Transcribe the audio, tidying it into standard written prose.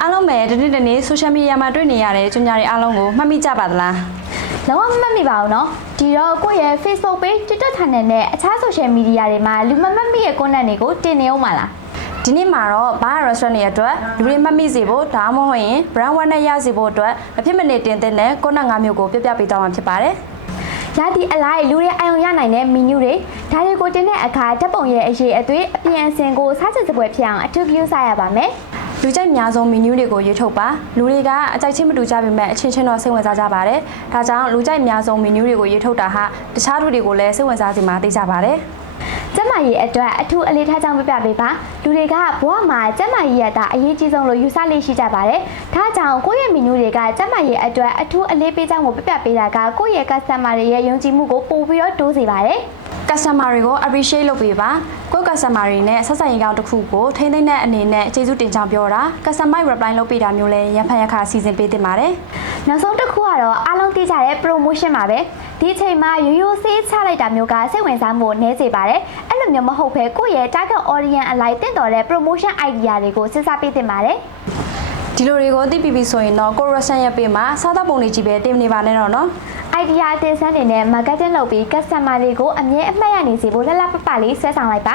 အားလုံးပဲဒီနေ့ social media မှာတွေ့နေရတဲ့ကြညာတွေအားလုံးကိုမှတ်မိကြပါသလား လုံးဝမမှတ်မိပါဘူးနော်ဒီတော့ကိုယ့်ရဲ့ Facebook page TikTok channel နဲ့အခြား social media တွေမှာလူမမှတ်မိရဲ့ content တွေကိုတင်နေအောင်ပါလား ဒီနေ့မှာတော့ဘား restaurant တွေအတွက်လူတွေမှတ်မိစေဖို့ဒါမှမဟုတ်ရင် brand awareness ရစေဖို့အတွက်မဖြစ်မနေတင်တဲ့ content 5မျိုးကိုပြပြပေးသွားမှာဖြစ်ပါတယ် ရာသီအလိုက်လူတွေအာရုံရနိုင်တဲ့ menu တွေဒါတွေကိုတင်တဲ့အခါဓာတ်ပုံရဲ့အရေးအသွေးအပြင်အစင်ကိုစားချင်စပွဲဖြစ်အောင်အထူးပြုစားရပါမယ် လူကြိုက်များဆုံး menu တွေကိုရွေးထုတ်ပါလူတွေကအကြိုက်ချင်းမတူကြပေမဲ့အချင်းချင်းတော့စိတ်ဝင်စားကြပါတယ်ဒါကြောင့်လူကြိုက်များဆုံး menu တွေကိုရွေးထုတ်တာဟာတခြားသူတွေကိုလည်းစိတ်ဝင်စားစေမှာသိကြပါတယ် ကျမကြီးအတွက်အထူးအလေးထားကြောင်းပြပြပေးပါလူတွေကဘဝမှာကျမကြီးရတာအရေးကြီးဆုံးလို့ယူဆလေးရှိကြပါတယ်ဒါကြောင့်ကိုယ့်ရဲ့ menu တွေကကျမကြီးအတွက်အထူးအလေးပေးကြောင်းကိုပြပြပေးတာကကိုယ့်ရဲ့ customer တွေရဲ့ယုံကြည်မှုကိုပို့ပြီးတော့တိုးစေပါတယ် customer တွေကို appreciate လုပ်ပေးပါကိုယ့် customer တွေနဲ့ဆက်ဆံရေးကောင်းတစ်ခုကိုထိန်းသိမ်းတဲ့အနေနဲ့ကျေးဇူးတင်ကြောင်းပြောတာ customer reply လုပ်ပေးတာမျိုးလဲရန်ဖန်ရခါစီစဉ်ပေးတင်ပါတယ် နောက်ဆုံးတစ်ခုကတော့အားလုံးသိကြတဲ့ promotion ပါပဲဒီအချိန်မှာရိုးရိုးဆေးချလိုက်တာမျိုးကစိတ်ဝင်စားမှုနည်းစေပါတယ်အဲ့လိုမျိုးမဟုတ်ဘဲကိုယ့်ရဲ့ target audience အလိုက်တင့်တော်တဲ့ promotion idea တွေကိုစဉ်းစားပေးတင်ပါတယ် ဒီလိုတွေကိုသိပြီးဆိုရင်တော့ကို restaurant ရဲ့ပေးမှာစားသောက်ပုံတွေကြီးပဲတင်နေပါနဲ့တော့နော် idea တင်ဆက်နေနဲ့ marketing လုပ်ပြီး customer တွေကိုအမြဲအမှတ်ရနေစေဖို့လှလှပပလေးဆွဲဆောင်လိုက်ပါ